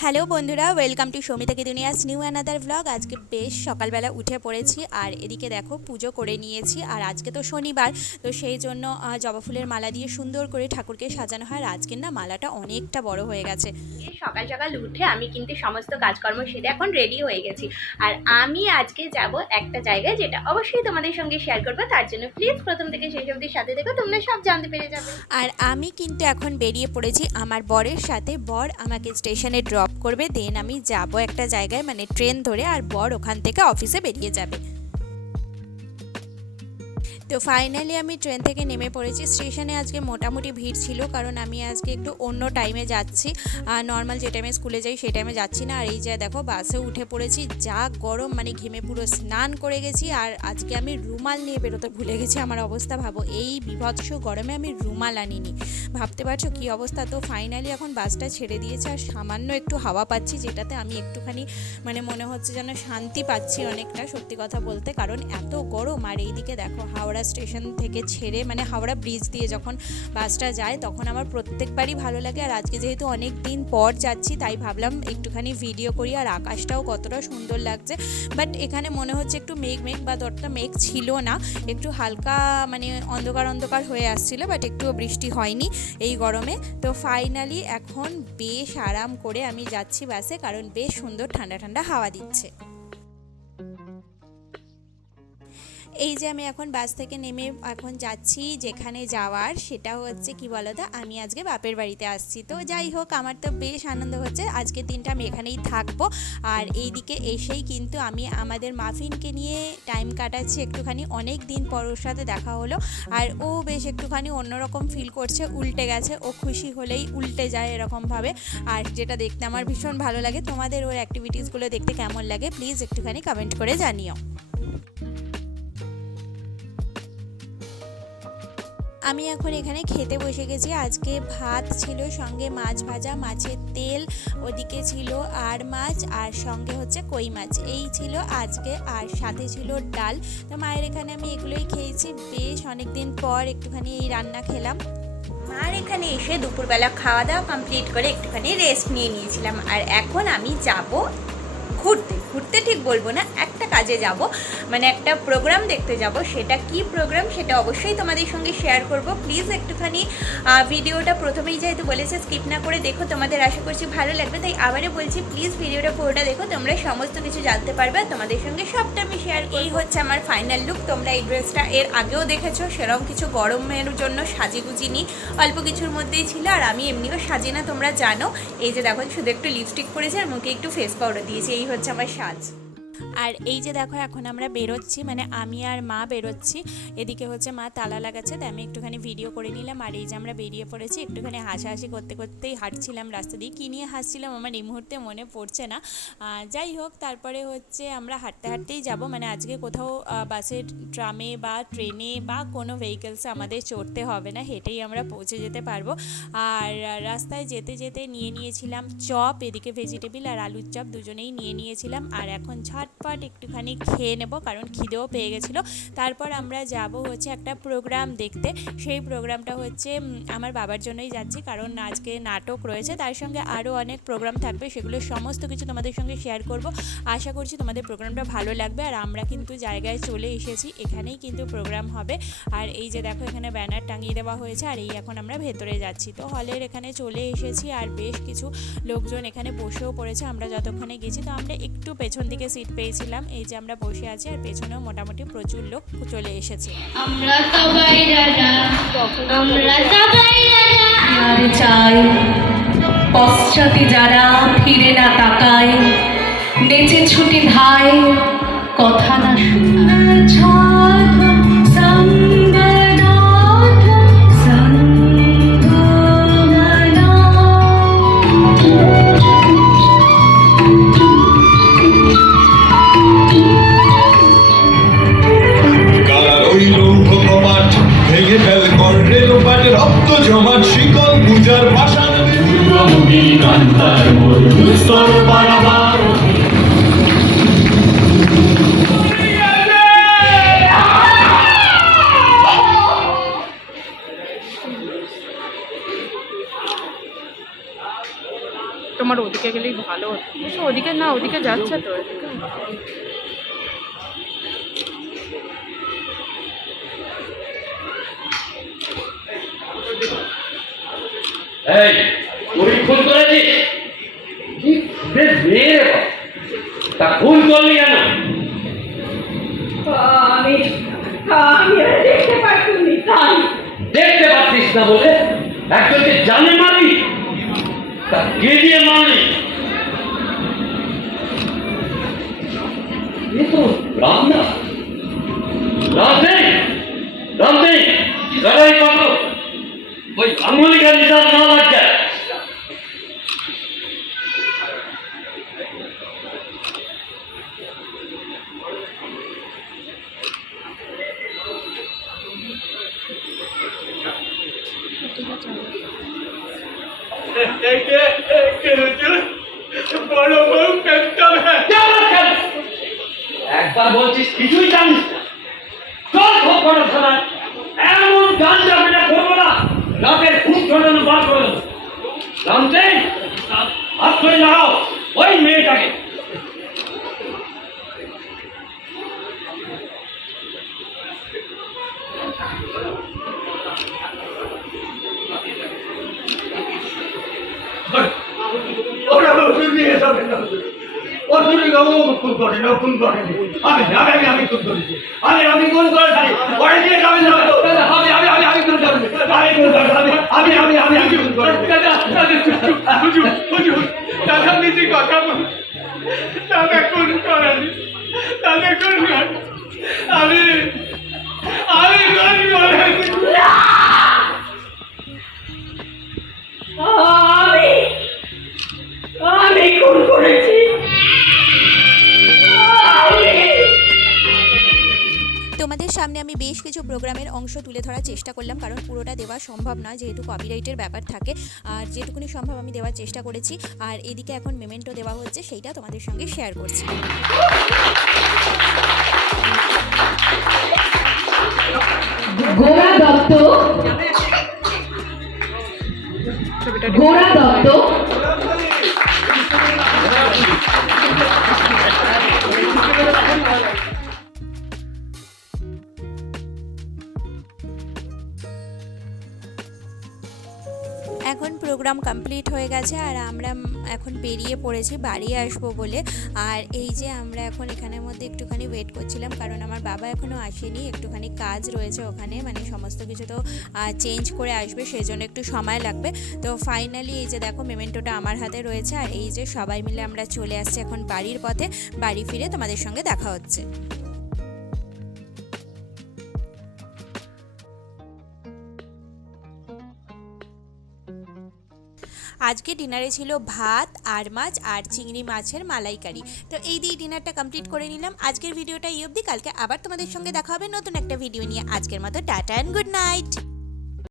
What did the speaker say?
Hello বন্ধুরা welcome to সমিতাকে দুনিয়াস নিউ অ্যানাদার ব্লগ আজকে বেশ সকালবেলা উঠে পড়েছি আর এদিকে দেখো পুজো করে নিয়েছি আর আজকে তো শনিবার তো সেই জন্য জবা ফুলের মালা দিয়ে সুন্দর করে ঠাকুরকে সাজানো হয় আর আজকের না মালাটা অনেকটা বড় হয়ে গেছে। সকাল সকাল উঠে আমি কিন্তু সমস্ত কাজকর্ম সেরে এখন রেডি হয়ে গেছি। আর আমি আজকে যাব একটা জায়গায় যেটা অবশ্যই তোমাদের সঙ্গে শেয়ার করব তার জন্য প্লিজ প্রথম থেকে সেই অবধি সাথে দেখো তোমরা সব জানতে পেরে যাবে। আর আমি কিন্তু এখন বেরিয়ে পড়েছি আমার বরের সাথে। বর আমাকে স্টেশনে ড্রপ করবে দেন আমি যাব একটা জায়গায় মানে ট্রেন ধরে আর বর ওখান থেকে অফিসে বেরিয়ে যাবে। তো ফাইনালি আমি ট্রেন থেকে নেমে পড়েছি। স্টেশনে আজকে মোটামুটি ভিড় ছিল, কারণ আমি আজকে একটু অন্য টাইমে যাচ্ছি। আর নর্মাল যে টাইমে স্কুলে যাই, সেই টাইমে যাচ্ছি না। আর এই যে দেখো বাসে উঠে পড়েছি, যা গরম মানে ঘেমে পুরো স্নান করে গেছি। আর আজকে আমি রুমাল নিয়ে বেরোতে ভুলে গেছি আমার অবস্থা, ভাবো। এই বিভৎস গরমে আমি রুমাল আনিনি। ভাবতে পারছ কী অবস্থা? তো ফাইনালি এখন বাসটা ছেড়ে দিয়েছে। আর সামান্য একটু হাওয়া পাচ্ছি, যেটাতে আমি একটুখানি মানে মনে হচ্ছে যেন শান্তি পাচ্ছি অনেকটা, সত্যি কথা বলতে। কারণ এত গরম, আর এইদিকে দেখো, হাওড়া স্টেশন থেকে ছেড়ে মানে হাওড়া ব্রিজ দিয়ে যখন বাসটা যায়, তখন আমার প্রত্যেকবারই ভালো লাগে। আর আজকে যেহেতু অনেক দিন পর যাচ্ছি, তাই ভাবলাম একটুখানি ভিডিও করি। আর আকাশটাও কতটা সুন্দর লাগছে। বাট এখানে মনে হচ্ছে একটু মেঘ মেঘ বা দরটা মেঘ ছিল না। একটু হালকা মানে অন্ধকার অন্ধকার হয়ে আসছিল বাট একটুও বৃষ্টি হয়নি এই গরমে। তো ফাইনালি এখন বেশ আরাম করে আমি যাচ্ছি বাসে কারণ বেশ সুন্দর ঠান্ডা ঠান্ডা হাওয়া দিচ্ছে। এই যে আমি এখন বাস থেকে নেমে এখন যাচ্ছি যেখানে যাওয়ার, সেটা হচ্ছে কি বলতো, আমি আজকে বাপের বাড়িতে আসছি। তো যাই হোক, আমার তো বেশ আনন্দ হচ্ছে। আজকে দিনটা আমি এখানেই থাকব। আর এই দিকে এসেই কিন্তু আমি আমাদের মাফিনকে নিয়ে টাইম কাটাচ্ছি একটুখানি। অনেক দিন পর ওর সাথে দেখা হলো। আর ও বেশ একটুখানি অন্যরকম ফিল করছে, উল্টে গেছে। ও খুশি হলেই উল্টে যায় এরকমভাবে। আর যেটা দেখতে আমার ভীষণ ভালো লাগে। তোমাদের ওর অ্যাক্টিভিটিসগুলো দেখতে কেমন লাগে প্লিজ একটুখানি কমেন্ট করে জানিও। আমি এখন এখানে খেতে বসে গেছি। আজকে ভাত ছিল সঙ্গে মাছ ভাজা, মাছের তেল, ওদিকে ছিল আর মাছ আর সঙ্গে হচ্ছে কই মাছ। এই ছিল আজকে আর সাথে ছিল ডাল। তো মায়ের এখানে আমি এগুলোই খেয়েছি। বেশ অনেক দিন পর একটুখানি এই রান্না খেলাম। আর এখানে এসে দুপুরবেলা খাওয়া দাওয়া কমপ্লিট করে একটুখানি রেস্ট নিয়ে নিয়েছিলাম। আর এখন আমি যাব ঘুরতে। ঘুরতে ঠিক বলব না, একটা কাজে যাব মানে একটা প্রোগ্রাম দেখতে যাব, সেটা কি প্রোগ্রাম সেটা অবশ্যই তোমাদের সঙ্গে শেয়ার করব। প্লিজ একটুখানি ভিডিওটা প্রথমেই যেহেতু বলেছে স্কিপ না করে দেখো, তোমাদের আশা করছি ভালো লাগবে। তাই আবারও বলছি প্লিজ ভিডিওটা পুরোটা দেখো, তোমরা সমস্ত কিছু জানতে পারবে, তোমাদের সঙ্গে সবটা আমি শেয়ার এই হচ্ছে আমার ফাইনাল লুক তোমরা এই ড্রেসটা এর আগেও দেখেছ, সেরকম কিছু গরমের জন্য সাজিগুজিনি অল্প কিছুর মধ্যেই ছিল, আর আমি এমনিও সাজি না, তোমরা জানো। এই যে দেখো, শুধু একটু লিপস্টিক পরেছি, আর মুখে একটু ফেস পাউডার দিয়েছি, এই হচ্ছে আমার সাজ আর এই যে দেখো, এখন আমরা বেরোচ্ছি মানে আমি আর মা বেরোচ্ছি। এদিকে হচ্ছে মা তালা লাগাচ্ছে তাই আমি একটুখানি ভিডিও করে নিলাম। আর এই যে আমরা বেরিয়ে পড়েছি, একটুখানি হাসাহাসি করতে করতেই হাঁটছিলাম রাস্তা দিয়ে। কী নিয়ে হাসছিলাম আমার এই মুহূর্তে মনে পড়ছে না। যাই হোক, তারপরে হচ্ছে আমরা হাঁটতে হাঁটতেই যাব। মানে আজকে কোথাও বাসে ট্রামে বা ট্রেনে বা কোনো ভেহিকেলসে আমাদের চড়তে হবে না, হেঁটেই আমরা পৌঁছে যেতে পারব। আর রাস্তায় যেতে যেতে নিয়ে নিয়েছিলাম চপ, এদিকে ভেজিটেবিল আর আলুর চপ দুজনেই নিয়ে নিয়েছিলাম। আর এখন ঝটপট একটুখানি খেয়ে নেব, কারণ খিদেও পেয়ে গেছিল। তারপর আমরা যাব হচ্ছে একটা প্রোগ্রাম দেখতে। সেই প্রোগ্রামটা হচ্ছে আমার বাবার জন্যই যাচ্ছি, কারণ আজকে নাটক রয়েছে। তার সঙ্গে আরও অনেক প্রোগ্রাম থাকবে, সেগুলো সমস্ত কিছু তোমাদের সঙ্গে শেয়ার করব। আশা করছি তোমাদের প্রোগ্রামটা ভালো লাগবে। আর আমরা কিন্তু জায়গায় চলে এসেছি, এখানেই কিন্তু প্রোগ্রাম হবে। আর এই যে দেখো, এখানে ব্যানার টাঙিয়ে দেওয়া হয়েছে, আর এই এখন আমরা ভেতরে যাচ্ছি। তো হলের এখানে চলে এসেছি, আর বেশ কিছু লোকজন এখানে বসেও পড়েছে। আমরা যতক্ষণে গেছি, তো আমরা একটু পেছন দিকে সিট পেয়েছিলাম। এই যে আমরা বসে আছি আর পেছনেও মোটামুটি প্রচুর লোক চলে এসেছে। আমরা সবাই রাজা। আমরা সবাই রাজা। আর চাই পশ্চাতে যারা ফিরে না তাকায় নেচে ছুটি ভাই কথা না কারা ওদিকে যাচ্ছে তো এদিকে এই তুই খুন করেছিস? কি মেয়ে তা খুন করলি কেন? আমি আমি দেখতে পাইনি তাই। দেখতে পাচ্ছিস না বলে একজনকে জানে মারি তা কে দিয়ে মারলি তো রাম না রাম নেই রাম নেই সবাই পাবো ওই আঙুলিকা নিশান না লাগছে একবার বলছিস, কিছুই জানিস চল খুব বড় থানায় এমন যাবে না, করব না। রাতের খুব ঘটনা বার করে দেবো জানতে হাত ধরে লাগাও ওই মেয়েটাকে। খুন করে না খুন করে। আমি আমি আমি খুন করেছি। আমি আমি খুন করে থাকি ওরা নিয়ে যাবে না আমি আমি আমি আমি খুন করেছি। আমি খুন করে আমি আমি আমি আমি আমি খুন করেছি। দাদা দাদা, হুজুর হুজুর, দাদা নিজে কথা বল। দাদা খুন করেনি। দাদা খুন করে আমি আমি খুন করেছি। বেশ কিছু প্রোগ্রামের অংশ তুলে ধরার চেষ্টা করলাম, কারণ পুরোটা দেওয়া সম্ভব না যেহেতু কপিরাইটের ব্যাপার থাকে। আর যেটুকুনি সম্ভব আমি দেওয়ার চেষ্টা করেছি। আর এদিকে এখন মেমেন্টো দেওয়া হচ্ছে, সেইটা তোমাদের সঙ্গে শেয়ার করছি। দত্ত। দত্ত। প্রোগ্রাম কমপ্লিট হয়ে গেছে আর আমরা এখন বেরিয়ে পড়েছি, বাড়ি আসব বলে। আর এই যে আমরা এখন এখানের মধ্যে একটুখানি ওয়েট করছিলাম, কারণ আমার বাবা এখনও আসেনি, একটুখানি কাজ রয়েছে ওখানে মানে সমস্ত কিছু তো চেঞ্জ করে আসবে সেই জন্য একটু সময় লাগবে। তো ফাইনালি এই যে দেখো মেমেন্টোটা আমার হাতে রয়েছে, আর এই যে সবাই মিলে আমরা চলে আসছি এখন বাড়ির পথে, বাড়ি ফিরে তোমাদের সঙ্গে দেখা হচ্ছে। আজকে ডিনারে ছিল ভাত, আর মাছ, আর চিংড়ি মাছের মালাইকারি। তো এই দিয়ে ডিনারটা কমপ্লিট করে নিলাম। আজকের ভিডিওটা এই অবধি। কালকে আবার তোমাদের সঙ্গে দেখা হবে নতুন একটা ভিডিও নিয়ে। আজকের মতো টাটা অ্যান্ড গুড নাইট